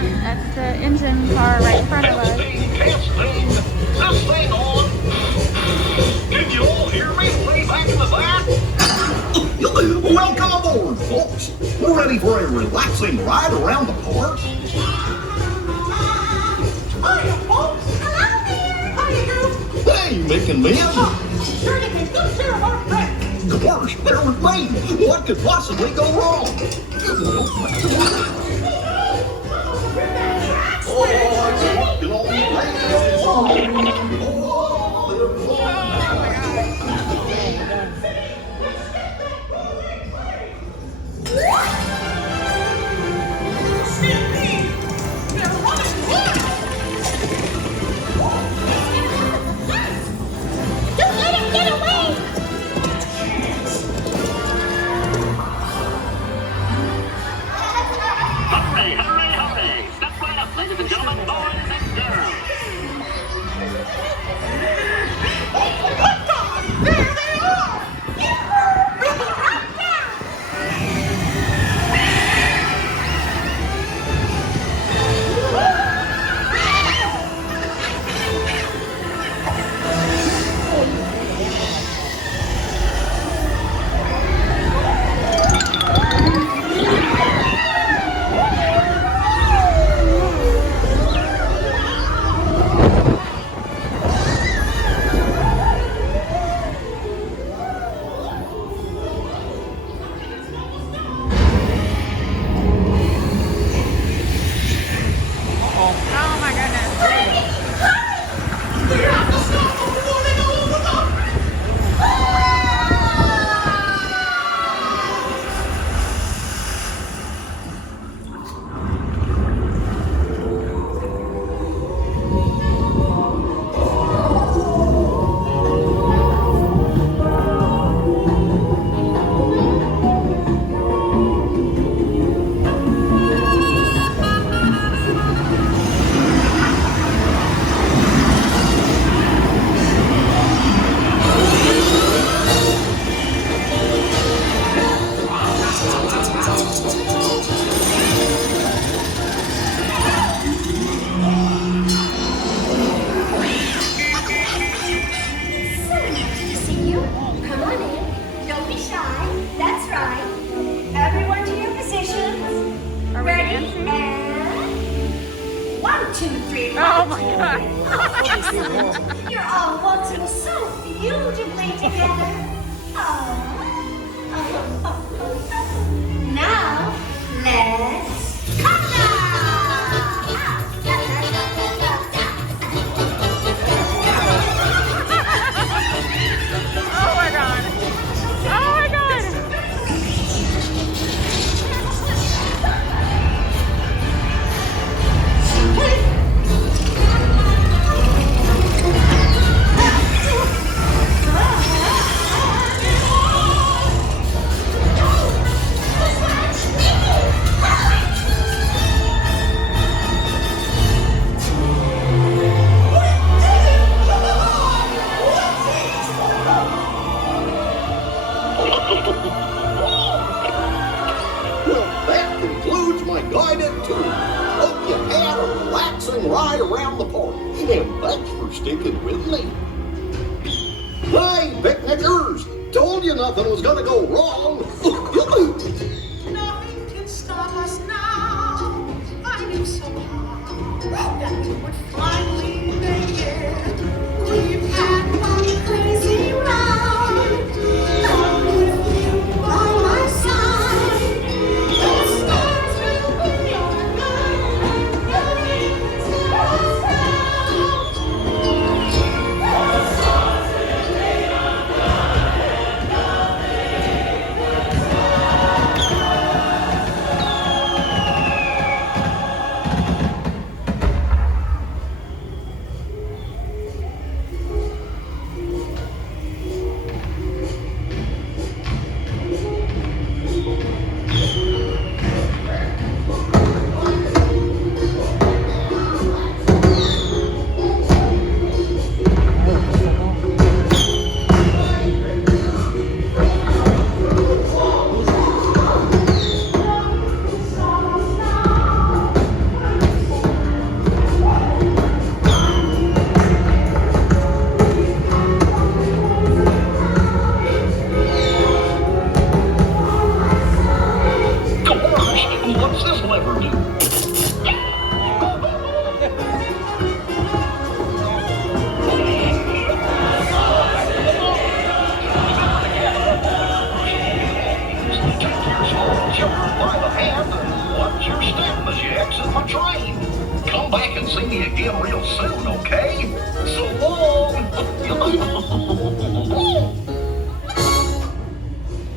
That's the engine car right in front of us. Testing. This thing on. Can you all hear me way back in the back? Welcome aboard, folks. We're ready for a relaxing ride around the park. Hiya, folks. Hello there. Hiya, girls. Hey, Mick and Min. Sure you can go share our friend. Of course, there was me. What could possibly go wrong? Don't let him get away. Hurry, hurry, hurry! Step right up, ladies and gentlemen, boys and girls. There they are. Oh my goodness. So nice to see you. Come on in. Don't be shy. That's right. Everyone to your positions. Are we Ready? dancing? And 1, 2, 3. Oh my god. You're all waltzing so beautifully together. Oh. Now, let's come Oh my god. Oh my god. Well, that concludes my guided tour. Hope you had a relaxing ride around the park. And thanks for sticking with me. Hey, picnickers! Told you nothing was gonna go wrong. Nothing can stop us now. I knew somehow that we would finally make it. We've had one crazy ride. Now with you by my side, the stars will be our guide. Nothing can stop us now. The stars will be our guide. Nothing By the hand and watch your step as you exit my train. Come back and see me again real soon, okay? So long.